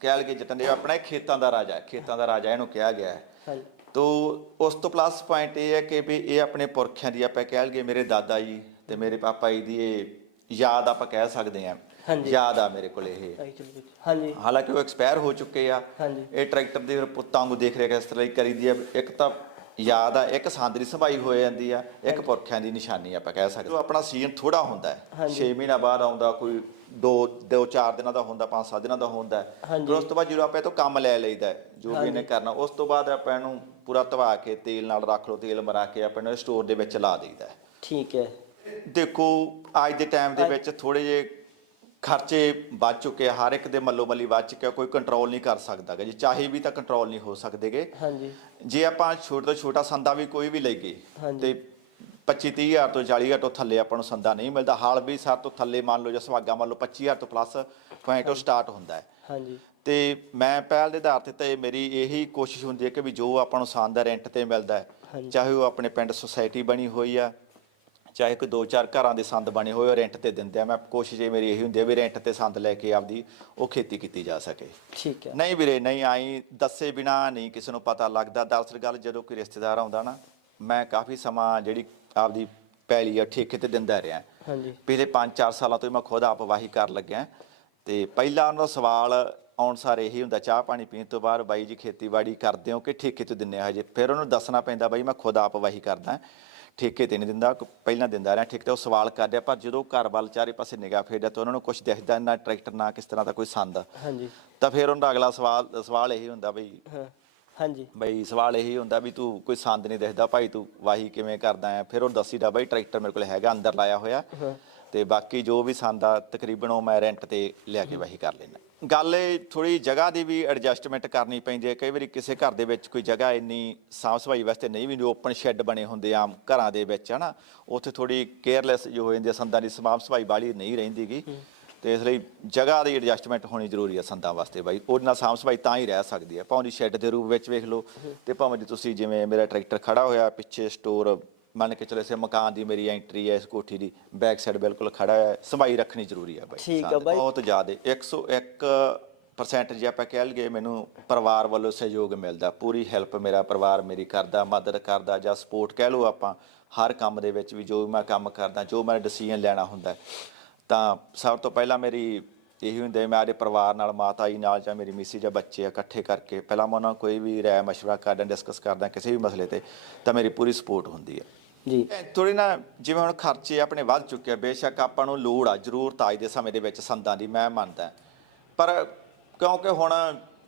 ਕਹਿ ਲਗੇ ਜਟਨ ਦੇ ਆਪਣਾ ਇਹ ਖੇਤਾਂ ਦਾ ਰਾਜਾ ਹੈ ਖੇਤਾਂ ਦਾ ਰਾਜਾ ਇਹਨੂੰ ਕਿਹਾ ਗਿਆ ਹੈ। ਹਾਂਜੀ। ਤੋ ਉਸ ਤੋਂ ਪਲੱਸ ਪੁਆਇੰਟ ਇਹ ਹੈ ਕਿ ਵੀ ਇਹ ਆਪਣੇ ਪੁਰਖਿਆਂ ਦੀ ਆਪਾਂ ਕਹਿ ਲਈਏ ਮੇਰੇ ਦਾਦਾ ਜੀ ਤੇ ਮੇਰੇ ਪਾਪਾ ਜੀ ਦੀ ਇਹ ਯਾਦ ਆਪਾਂ ਕਹਿ ਸਕਦੇ ਹਾਂਜੀ। ਯਾਦ ਆ ਮੇਰੇ ਕੋਲ ਇਹ। ਹਾਂਜੀ। ਹਾਲਾਂਕਿ ਉਹ ਐਕਸਪਾਇਰ ਹੋ ਚੁੱਕੇ ਆ। ਹਾਂਜੀ। ਇਹ ਟਰੈਕਟਰ ਦੇ ਪੁੱਤਾਂ ਨੂੰ ਦੇਖ ਰੇਖ ਇਸ ਤਰ੍ਹਾਂ ਹੀ ਕਰੀਦੀ ਆ। ਇੱਕ ਤਾਂ ਯਾਦ ਆ ਇੱਕ ਸਾਂਦਰੀ ਸੰਭਾਈ ਹੋ ਜਾਂਦੀ ਆ ਇੱਕ ਪੁਰਖਿਆਂ ਦੀ ਨਿਸ਼ਾਨੀ ਆਪਾਂ ਕਹਿ ਸਕਦੇ ਹਾਂ। ਆਪਣਾ ਸੀਜ਼ਨ ਥੋੜਾ ਹੁੰਦਾ ਹੈ। ਹਾਂਜੀ। 6 ਮਹੀਨਾ ਬਾਅਦ ਆਉਂਦਾ ਕੋਈ ਦੋ ਦੋ ਚਾਰ ਦਿਨਾਂ ਦਾ ਹੁੰਦਾ ਪੰਜ ਸੱਤ ਦਿਨਾਂ ਦਾ ਹੁੰਦਾ ਹੈ। ਹਾਂਜੀ। ਫਿਰ ਉਸ ਤੋਂ ਬਾਅਦ ਜਦੋਂ ਆਪਾਂ ਇਹ ਤੋਂ ਕੰਮ ਲੈ ਲਈਦਾ ਹੈ, ਜੋ ਵੀ ਇਹਨੇ ਕਰਨਾ ਉਸ ਤੋਂ ਬਾਅਦ ਆਪਾਂ ਇਹਨੂੰ ਪੂਰਾ ਧਵਾ ਕੇ ਤੇਲ ਨਾਲ ਰੱਖ ਲਓ ਤੇਲ ਮਰਾ ਕੇ ਆਪਾਂ ਇਹਨੂੰ ਸਟੋਰ ਦੇ ਵਿੱਚ ਲਾ ਦਈਦਾ ਹੈ। ਠੀਕ ਹੈ ਦੇਖੋ ਅੱਜ ਦੇ ਟਾਈਮ ਦੇ ਵਿੱਚ ਥੋੜੇ ਜੇ ਖਰਚੇ ਵੱਧ ਚੁੱਕੇ ਆ ਹਰ ਇੱਕ ਦੇ ਮੱਲੋ ਮੱਲੀ ਵੱਧ ਚੁੱਕਿਆ ਕੋਈ ਕੰਟਰੋਲ ਨਹੀਂ ਕਰ ਸਕਦਾਗਾ ਜੇ ਚਾਹੇ ਵੀ ਤਾਂ ਕੰਟਰੋਲ ਨਹੀਂ ਹੋ ਸਕਦੇਗੇ ਹਾਂਜੀ ਜੇ ਆਪਾਂ ਛੋਟੇ ਤੋਂ ਛੋਟਾ ਸੰਦਾ ਵੀ ਕੋਈ ਵੀ ਲਈਏ ਹਾਂਜੀ। ਤੇ 25 30000 ਤੋਂ 40000 ਤੋਂ ਥੱਲੇ ਆਪਾਂ ਨੂੰ ਸੰਦਾ ਨਹੀਂ ਮਿਲਦਾ। ਹਾਲ ਵੀ ਸਰ ਤੋਂ ਥੱਲੇ ਮੰਨ ਲਓ ਜਾਂ ਸੁਹਾਗਾ ਮੰਨ ਲਓ 25000 ਤੋਂ ਪਲੱਸ ਪੁਆਇੰਟ ਤੋਂ ਸਟਾਰਟ ਹੁੰਦਾ ਹੈ। ਹਾਂਜੀ। ਤੇ ਮੈਂ ਪਹਿਲ ਦੇ ਆਧਾਰ ਤੇ ਤਾਂ ਮੇਰੀ ਇਹੀ ਕੋਸ਼ਿਸ਼ ਹੁੰਦੀ ਹੈ ਕਿ ਵੀ ਜੋ ਆਪਾਂ ਨੂੰ ਸੰਦ ਰੈਂਟ ਤੇ ਮਿਲਦਾ ਹੈ। ਚਾਹੇ ਉਹ ਆਪਣੇ ਪਿੰਡ ਸੁਸਾਇਟੀ ਬਣੀ ਹੋਈ ਆ ਚਾਹੇ ਕੋਈ ਦੋ ਚਾਰ ਘਰਾਂ ਦੇ ਸੰਦ ਬਣੇ ਹੋਏ ਉਹ ਰੈਂਟ ਤੇ ਦਿੰਦੇ ਆ। ਮੈਂ ਕੋਸ਼ਿਸ਼ ਇਹ ਮੇਰੀ ਇਹੀ ਹੁੰਦੀ ਹੈ ਵੀ ਰੈਂਟ ਤੇ ਸੰਦ ਲੈ ਕੇ ਆਪਦੀ ਉਹ ਖੇਤੀ ਕੀਤੀ ਜਾ ਸਕੇ। ਠੀਕ ਹੈ। ਨਹੀਂ ਵੀਰੇ ਨਹੀਂ ਆਈ ਦੱਸੇ ਬਿਨਾ ਨਹੀਂ ਕਿਸੇ ਨੂੰ ਪਤਾ ਲੱਗਦਾ। ਦਰਅਸਲ ਗੱਲ ਜਦੋਂ ਕੋਈ ਰਿਸ਼ਤੇਦਾਰ ਆਉਂਦਾ ਨਾ ਮੈਂ ਕਾਫੀ ਸਮਾਂ ਜਿਹੜੀ ਆਪਦੀ ਪੈਲੀ ਆ ਠੇਕੇ ਤੇ ਦਿੰਦਾ ਰਿਹਾ। ਹਾਂਜੀ। ਪਿਛਲੇ 5-4 ਸਾਲਾਂ ਤੋਂ ਮੈਂ ਖੁਦ ਆਪ ਵਾਹੀ ਕਰਨ ਲੱਗਿਆ। ਤੇ ਪਹਿਲਾਂ ਉਹਨਾਂ ਦਾ ਸਵਾਲ ਆਉਣ ਸਾਰ ਇਹੀ ਹੁੰਦਾ ਚਾਹ ਪਾਣੀ ਪੀਣ ਤੋਂ ਬਾਅਦ ਬਾਈ ਜੀ ਖੇਤੀਬਾੜੀ ਕਰਦੇ ਹੋ ਕਿ ਠੇਕੇ ਤੇ ਦਿੰਨੇ ਹਜੇ? ਫਿਰ ਉਹਨੂੰ ਦੱਸਣਾ ਪੈਂਦਾ ਬਾਈ ਮੈਂ ਖੁਦ ਆਪ ਵਾਹੀ ਕਰਦਾ। ਠੇਕੇ ਤੇ ਨਹੀਂ ਦਿੰਦਾ ਪਹਿਲਾਂ ਦਿੰਦਾ ਰਿਹਾ ਠੇਕੇ ਤੇ ਉਹ ਸਵਾਲ ਕਰਦੇ ਪਰ ਜਦੋਂ ਘਰ ਵੱਲ ਚਾਰੇ ਪਾਸੇ ਨਿਗਾਹ ਫੇਰਦਾ ਤਾਂ ਉਹਨਾਂ ਨੂੰ ਕੁਝ ਦਿਖਦਾ ਨਾ ਟਰੈਕਟਰ ਨਾ ਕਿਸ ਤਰ੍ਹਾਂ ਦਾ ਕੋਈ ਸੰਦ। ਹਾਂਜੀ। ਤਾਂ ਫਿਰ ਉਹਨਾਂ ਦਾ ਅਗਲਾ ਸਵਾਲ ਸਵਾਲ ਇਹੀ ਹੁੰਦਾ ਬਈ ਹਾਂਜੀ। ਬਈ ਸਵਾਲ ਇਹੀ ਹੁੰਦਾ ਵੀ ਤੂੰ ਕੋਈ ਸੰਦ ਨਹੀਂ ਦਿਖਦਾ ਭਾਈ ਤੂੰ ਵਾਹੀ ਕਿਵੇਂ ਕਰਦਾ ਆ ਫਿਰ ਉਹ ਦੱਸੀਦਾ ਬਈ ਟਰੈਕਟਰ ਮੇਰੇ ਕੋਲ ਹੈਗਾ ਅੰਦਰ ਲਾਇਆ ਹੋਇਆ। ਤੇ ਬਾਕੀ ਜੋ ਵੀ ਸੰਦ ਆ ਤਕਰੀਬਨ ਉਹ ਮੈਂ ਰੈਂਟ ਤੇ ਲਿਆ ਕੇ ਵਾਹੀ ਕਰ ਲੈਣਾ ਗੱਲ ਇਹ ਥੋੜੀ ਜਗ੍ਹਾ ਦੀ ਵੀ ਐਡਜਸਟਮੈਂਟ ਕਰਨੀ ਪੈਂਦੀ ਹੈ। ਕਈ ਵਾਰੀ ਕਿਸੇ ਘਰ ਦੇ ਵਿੱਚ ਕੋਈ ਜਗ੍ਹਾ ਇੰਨੀ ਸਾਫ਼ ਸਫ਼ਾਈ ਵਾਸਤੇ ਨਹੀਂ ਵੀ ਓਪਨ ਸ਼ੈੱਡ ਬਣੇ ਹੁੰਦੇ ਆਮ ਘਰਾਂ ਦੇ ਵਿੱਚ ਹਨਾ? ਉੱਥੇ ਥੋੜੀ ਕੇਅਰਲੈਸ ਜੋ ਹੋ ਜਾਂਦੀ ਸੰਦਾਂ ਦੀ ਸਾਫ਼ ਸਫ਼ਾਈ ਬਾਲੀ ਨਹੀਂ ਰਹਿੰਦੀਗੀ ਤੇ ਇਸ ਲਈ ਜਗ੍ਹਾ ਦੀ ਐਡਜਸਟਮੈਂਟ ਹੋਣੀ ਜ਼ਰੂਰੀ ਆ ਸੰਦਾਂ ਵਾਸਤੇ ਬਾਈ। ਉਹਦੇ ਨਾਲ ਸਾਫ਼ ਸਫ਼ਾਈ ਤਾਂ ਹੀ ਰਹਿ ਸਕਦੀ ਹੈ ਭਾਵੇਂ ਸ਼ੈੱਡ ਦੇ ਰੂਪ ਵਿੱਚ ਵੇਖ ਲਓ ਤੇ ਭਾਵੇਂ ਜੇ ਤੁਸੀਂ ਜਿਵੇਂ ਮੇਰਾ ਟਰੈਕਟਰ ਖੜਾ ਹੋਇਆ ਪਿੱਛੇ ਸਟੋਰ ਮੰਨ ਕੇ ਚਲੋ ਇਸੇ ਮਕਾਨ ਦੀ ਮੇਰੀ ਐਂਟਰੀ ਹੈ ਇਸ ਕੋਠੀ ਦੀ ਬੈਕ ਸਾਈਡ ਬਿਲਕੁਲ ਖੜਾ ਹੈ ਸੰਭਾਈ ਰੱਖਣੀ ਜ਼ਰੂਰੀ ਹੈ ਬਾਈ। ਠੀਕ ਆ ਬਾਈ। ਬਹੁਤ ਜ਼ਿਆਦਾ 101% ਜੇ ਆਪਾਂ ਕਹਿ ਲਈਏ ਮੈਨੂੰ ਪਰਿਵਾਰ ਵੱਲੋਂ ਸਹਿਯੋਗ ਮਿਲਦਾ ਪੂਰੀ ਹੈਲਪ ਮੇਰਾ ਪਰਿਵਾਰ ਮੇਰੀ ਕਰਦਾ ਮਦਦ ਕਰਦਾ ਜਾਂ ਸਪੋਰਟ ਕਹਿ ਲਓ ਆਪਾਂ ਹਰ ਕੰਮ ਦੇ ਵਿੱਚ ਵੀ ਜੋ ਵੀ ਮੈਂ ਕੰਮ ਕਰਦਾ ਜੋ ਮੈਂ ਡਿਸੀਜਨ ਲੈਣਾ ਹੁੰਦਾ ਹੈ, ਤਾਂ ਸਭ ਤੋਂ ਪਹਿਲਾਂ ਮੇਰੀ ਇਹੀ ਹੁੰਦਾ ਮੈਂ ਆਪਣੇ ਪਰਿਵਾਰ ਨਾਲ ਮਾਤਾ ਜੀ ਨਾਲ ਜਾਂ ਮੇਰੀ ਮਿਸੀ ਜਾਂ ਬੱਚੇ ਇਕੱਠੇ ਕਰਕੇ ਪਹਿਲਾਂ ਮੈਂ ਉਹਨਾਂ ਕੋਈ ਵੀ ਰਾਏ ਮਸ਼ਵਰਾ ਕਰਦਾ ਡਿਸਕਸ ਕਰਦਾ ਕਿਸੇ ਵੀ ਮਸਲੇ ਤੇ ਤਾਂ ਮੇਰੀ ਪੂਰੀ ਸਪੋਰਟ ਹੁੰਦੀ ਹੈ ਜੀ। ਥੋੜੀ ਨਾ ਜਿਵੇਂ ਹੁਣ ਖਰਚੇ ਆਪਣੇ ਵੱਧ ਚੁੱਕੇ ਆ ਬੇਸ਼ੱਕ ਆਪਾਂ ਨੂੰ ਲੋੜ ਆ ਜ਼ਰੂਰਤ ਆ ਅੱਜ ਦੇ ਸਮੇਂ ਦੇ ਵਿੱਚ ਸੰਦਾਂ ਦੀ ਮੈਂ ਮੰਨਦਾ। ਪਰ ਕਿਉਂਕਿ ਹੁਣ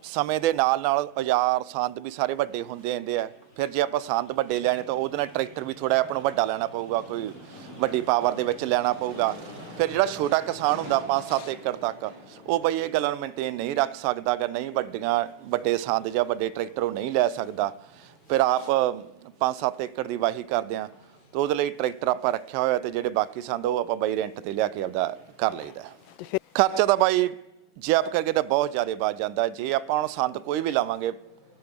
ਸਮੇਂ ਦੇ ਨਾਲ ਨਾਲ ਔਜ਼ਾਰ ਸੰਦ ਵੀ ਸਾਰੇ ਵੱਡੇ ਹੁੰਦੇ ਆਂਦੇ ਆ ਫਿਰ ਜੇ ਆਪਾਂ ਸੰਦ ਵੱਡੇ ਲੈਣੇ ਤਾਂ ਉਹਦੇ ਨਾਲ ਟਰੈਕਟਰ ਵੀ ਥੋੜਾ ਆਪਾਂ ਨੂੰ ਵੱਡਾ ਲੈਣਾ ਪਊਗਾ ਕੋਈ ਵੱਡੀ ਪਾਵਰ ਦੇ ਵਿੱਚ ਲੈਣਾ ਪਊਗਾ। ਫਿਰ ਜਿਹੜਾ ਛੋਟਾ ਕਿਸਾਨ ਹੁੰਦਾ 5-7 ਏਕੜ ਤੱਕ ਉਹ ਬਈ ਇਹ ਗੱਲਾਂ ਨੂੰ ਮੇਨਟੇਨ ਨਹੀਂ ਰੱਖ ਸਕਦਾ ਗਾ ਨਹੀਂ ਵੱਡੀਆਂ ਵੱਡੇ ਸੰਦ ਜਾਂ ਵੱਡੇ ਟਰੈਕਟਰ ਉਹ ਨਹੀਂ ਲੈ ਸਕਦਾ। ਫਿਰ ਆਪ 5-7 ਏਕੜ ਦੀ ਵਾਹੀ ਕਰਦੇ ਆ ਤਾਂ ਉਹਦੇ ਲਈ ਟਰੈਕਟਰ ਆਪਾਂ ਰੱਖਿਆ ਹੋਇਆ ਤੇ ਜਿਹੜੇ ਬਾਕੀ ਸੰਦ ਉਹ ਆਪਾਂ ਬਾਈ ਰੈਂਟ ਤੇ ਲਿਆ ਕੇ ਆਪਦਾ ਕਰ ਲਈਦਾ। ਖਰਚਾ ਤਾਂ ਬਾਈ ਜੇ ਆਪ ਕਰਕੇ ਤਾਂ ਬਹੁਤ ਜ਼ਿਆਦਾ ਵੱਧ ਜਾਂਦਾ। ਜੇ ਆਪਾਂ ਹੁਣ ਸੰਦ ਕੋਈ ਵੀ ਲਾਵਾਂਗੇ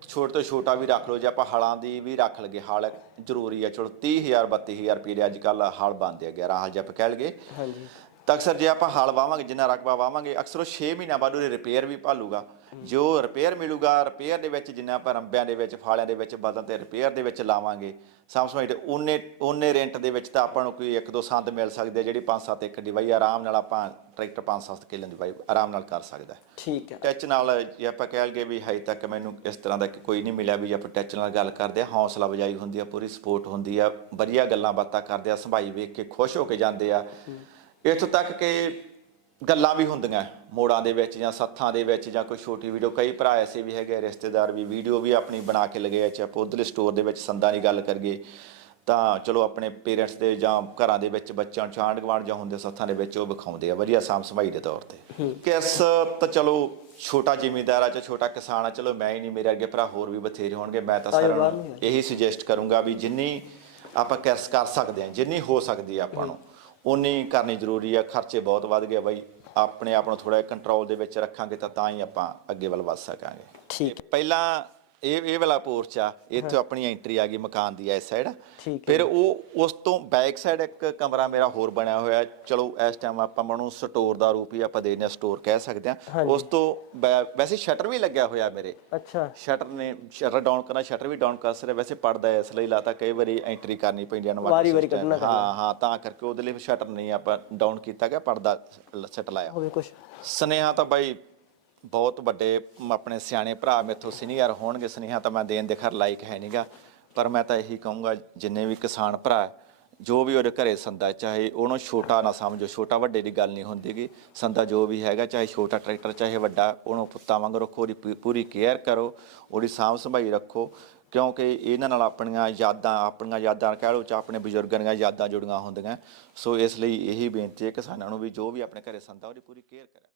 ਛੋਟੇ ਤੋਂ ਛੋਟਾ ਵੀ ਰੱਖ ਲਓ ਜੇ ਆਪਾਂ ਹਲਾਂ ਦੀ ਵੀ ਰੱਖ ਲਗੇ ਹਲ ਜ਼ਰੂਰੀ ਹੈ ਚਲੋ 30000 32000 ਰੁਪਏ ਦੇ ਅੱਜ ਕੱਲ ਹਲ ਬਣਦੇ ਆ 11 ਹਲ ਜੇ ਆਪਾਂ ਕਹਿ ਲਗੇ ਹਾਂਜੀ। ਤਾਂ ਅਕਸਰ ਜੇ ਆਪਾਂ ਹਲ ਵਾਵਾਂਗੇ ਜਿੰਨਾ ਰਕਬਾ ਵਾਵਾਂਗੇ ਅਕਸਰ ਉਹ 6 ਮਹੀਨਿਆਂ ਬਾਅਦ ਉਹਦੀ ਰਿਪੇਅਰ ਵੀ ਭਾਲੂਗਾ। ਜੋ ਰਿਪੇਅਰ ਮਿਲੂਗਾ ਰਿਪੇਅਰ ਦੇ ਵਿੱਚ ਜਿੰਨਾ ਆਪਾਂ ਰੰਬਿਆਂ ਦੇ ਵਿੱਚ ਫਾਲਿਆਂ ਦੇ ਵਿੱਚ ਬਦਲ ਤੇ ਰਿਪੇਅਰ ਦੇ ਵਿੱਚ ਲਾਵਾਂਗੇ। ਸਾਮਸਮਾਈ ਤੇ ਉਹਨੇ ਉਹਨੇ ਰੈਂਟ ਦੇ ਵਿੱਚ ਤਾਂ ਆਪਾਂ ਨੂੰ ਕੋਈ ਇੱਕ ਦੋ ਸੰਦ ਮਿਲ ਸਕਦੇ ਜਿਹੜੀ 5-7 ਏਕੜ ਦੀ ਬਾਈ ਆਰਾਮ ਨਾਲ ਆਪਾਂ ਟਰੈਕਟਰ 5-7 ਕਿੱਲੇ ਦੀ ਬਾਈ ਆਰਾਮ ਨਾਲ ਕਰ ਸਕਦਾ। ਠੀਕ ਹੈ। ਟੱਚ ਨਾਲ ਜੇ ਆਪਾਂ ਕਹਿ ਲਈਏ ਵੀ ਹਜੇ ਤੱਕ ਮੈਨੂੰ ਇਸ ਤਰ੍ਹਾਂ ਦਾ ਕੋਈ ਨਹੀਂ ਮਿਲਿਆ ਵੀ ਆਪਾਂ ਟੱਚ ਨਾਲ ਗੱਲ ਕਰਦੇ ਆ ਹੌਸਲਾ ਵਜਾਈ ਹੁੰਦੀ ਆ ਪੂਰੀ ਸਪੋਰਟ ਹੁੰਦੀ ਆ ਵਧੀਆ ਗੱਲਾਂ ਬਾਤਾਂ ਕਰਦੇ ਆ ਸੰਭਾਈ ਵੇਖ ਕੇ ਖੁਸ਼ ਹੋ ਕੇ ਜਾਂਦੇ ਆ। ਇੱਥੋਂ ਤੱਕ ਕਿ ਗੱਲਾਂ ਵੀ ਹੁੰਦੀਆਂ ਮੋੜਾਂ ਦੇ ਵਿੱਚ ਜਾਂ ਸੱਥਾਂ ਦੇ ਵਿੱਚ ਜਾਂ ਕੋਈ ਛੋਟੀ ਵੀਡੀਓ ਕਈ ਭਰਾ ਐਸੇ ਵੀ ਹੈਗੇ ਰਿਸ਼ਤੇਦਾਰ ਵੀ ਵੀਡੀਓ ਵੀ ਆਪਣੀ ਬਣਾ ਕੇ ਲਗੇ ਆ ਚਾਹੇ ਉਧਰਲੇ ਸਟੋਰ ਦੇ ਵਿੱਚ ਸੰਦਾਂ ਦੀ ਗੱਲ ਕਰੀਏ ਤਾਂ ਚਲੋ ਆਪਣੇ ਪੇਰੈਂਟਸ ਦੇ ਜਾਂ ਘਰਾਂ ਦੇ ਵਿੱਚ ਬੱਚਿਆਂ ਨੂੰ ਚਾਂਡ ਗਵਾਂਡ ਜਾਂ ਹੁੰਦੇ ਸੱਥਾਂ ਦੇ ਵਿੱਚ ਉਹ ਵਿਖਾਉਂਦੇ ਆ ਵਧੀਆ ਸਾਂਭ ਸੰਭਾਈ ਦੇ ਤੌਰ ਤੇ। ਕਿਸ ਤਾਂ ਚਲੋ ਛੋਟਾ ਜ਼ਿਮੀਂਦਾਰ ਆ ਜਾਂ ਛੋਟਾ ਕਿਸਾਨ ਆ ਚਲੋ ਮੈਂ ਹੀ ਨਹੀਂ ਮੇਰੇ ਅੱਗੇ ਭਰਾ ਹੋਰ ਵੀ ਬਥੇਰੇ ਹੋਣਗੇ ਮੈਂ ਤਾਂ ਸਾਰਿਆਂ ਨੂੰ ਇਹੀ ਸੁਜੈਸਟ ਕਰੂੰਗਾ ਵੀ ਜਿੰਨੀ ਆਪਾਂ ਕਿਸ ਕਰ ਸਕਦੇ ਹਾਂ ਜਿੰਨੀ ਹੋ ਸਕਦੀ ਆ ਆਪਾਂ ਨੂੰ। ਉਨੀ ਕਰਨੀ ਜ਼ਰੂਰੀ ਆ ਖਰਚੇ ਬਹੁਤ ਵੱਧ ਗਏ ਬਾਈ। ਆਪਣੇ ਆਪ ਨੂੰ ਥੋੜਾ ਕੰਟਰੋਲ ਦੇ ਵਿੱਚ ਰੱਖਾਂਗੇ ਤਾਂ ਤਾਂ ਹੀ ਆਪਾਂ ਅੱਗੇ ਵੱਲ ਵੱਧ ਸਕਾਂਗੇ। ਠੀਕ। ਪਹਿਲਾਂ ਇਹ ਇਹ ਵਾਲਾ ਪੋਰਚ ਆ ਇੱਥੇ ਆਪਣੀ ਐਂਟਰੀ ਆ ਗਈ ਮਕਾਨ ਦੀ ਇਸ ਸਾਈਡ ਠੀਕ ਹੈ ਫਿਰ ਉਹ ਉਸ ਤੋਂ ਬੈਕ ਸਾਈਡ ਇੱਕ ਕਮਰਾ ਮੇਰਾ ਹੋਰ ਬਣਿਆ ਹੋਇਆ। ਚਲੋ ਇਸ ਟਾਈਮ ਆਪਾਂ ਮਨੂੰ ਸਟੋਰ ਦਾ ਰੂਪ ਹੀ ਆਪਾਂ ਦੇਨੇ ਸਟੋਰ ਕਹਿ ਸਕਦੇ ਹਾਂ। ਉਸ ਤੋਂ ਬੈ- ਵੈਸੇ ਸ਼ਟਰ ਵੀ ਲੱਗਿਆ ਹੋਇਆ ਮੇਰੇ। ਅੱਛਾ। ਸ਼ਟਰ ਨੇ ਸ਼ਟਰ ਡਾਊਨ ਕਰਨਾ ਸ਼ਟਰ ਵੀ ਡਾਊਨ ਕਰ ਸਕਦੇ। ਵੈਸੇ ਪੜਦਾ ਇਸ ਲਈ ਲਾਤਾ ਕਈ ਵਾਰੀ ਐਂਟਰੀ ਕਰਨੀ ਪੈਂਦੀ ਹੈ ਨਵਾਂ ਵਾਰੀ-ਵਾਰੀ system। ਕੱਢਣਾ ਹਾਂ ਹਾਂ ਤਾਂ ਕਰਕੇ ਉਹਦੇ ਲਈ ਸ਼ਟਰ ਨਹੀਂ ਆਪਾਂ ਡਾਊਨ ਕੀਤਾ ਗਿਆ ਪਰਦਾ ਸੈਟ ਲਾਇਆ। ਹੋਵੇ ਕੁਛ। ਸਨੇਹਾ ਤਾਂ ਬਾਈ ਬਹੁਤ ਵੱਡੇ ਆਪਣੇ ਸਿਆਣੇ ਭਰਾ ਮੇਥੋਂ ਸੀਨੀਅਰ ਹੋਣਗੇ ਸੁਨੇਹਾ ਤਾਂ ਮੈਂ ਦੇਣ ਦੇ ਖਰ ਲਾਇਕ ਹੈ ਨਹੀਂਗਾ ਪਰ ਮੈਂ ਤਾਂ ਇਹੀ ਕਹੂੰਗਾ, ਜਿੰਨੇ ਵੀ ਕਿਸਾਨ ਭਰਾ ਜੋ ਵੀ ਉਹਦੇ ਘਰੇ ਸੰਦਾ ਚਾਹੇ ਉਹਨੂੰ ਛੋਟਾ ਨਾ ਸਮਝੋ, ਛੋਟਾ ਵੱਡੇ ਦੀ ਗੱਲ ਨਹੀਂ ਹੁੰਦੀਗੀ ਸੰਦਾ ਜੋ ਵੀ ਹੈਗਾ, ਚਾਹੇ ਛੋਟਾ ਟਰੈਕਟਰ, ਚਾਹੇ ਵੱਡਾ, ਉਹਨੂੰ ਪੁੱਤਾਂ ਵਾਂਗ ਰੱਖੋ, ਉਹਦੀ ਪੂਰੀ ਕੇਅਰ ਕਰੋ, ਉਹਦੀ ਸਾਂਭ ਸੰਭਾਈ ਰੱਖੋ। ਕਿਉਂਕਿ ਇਹਨਾਂ ਨਾਲ ਆਪਣੀਆਂ ਯਾਦਾਂ ਆਪਣੀਆਂ ਯਾਦਾਂ ਕਹਿ ਲਓ ਚਾ ਆਪਣੇ ਬਜ਼ੁਰਗਾਂ ਦੀਆਂ ਯਾਦਾਂ ਜੁੜੀਆਂ ਹੁੰਦੀਆਂ। ਸੋ ਇਸ ਲਈ ਇਹੀ ਬੇਨਤੀ ਹੈ ਕਿਸਾਨਾਂ ਨੂੰ ਵੀ ਜੋ ਵੀ ਆਪਣੇ ਘਰੇ ਸੰਦਾ, ਉਹਦੀ ਪੂਰੀ ਕੇਅਰ ਕਰੇ।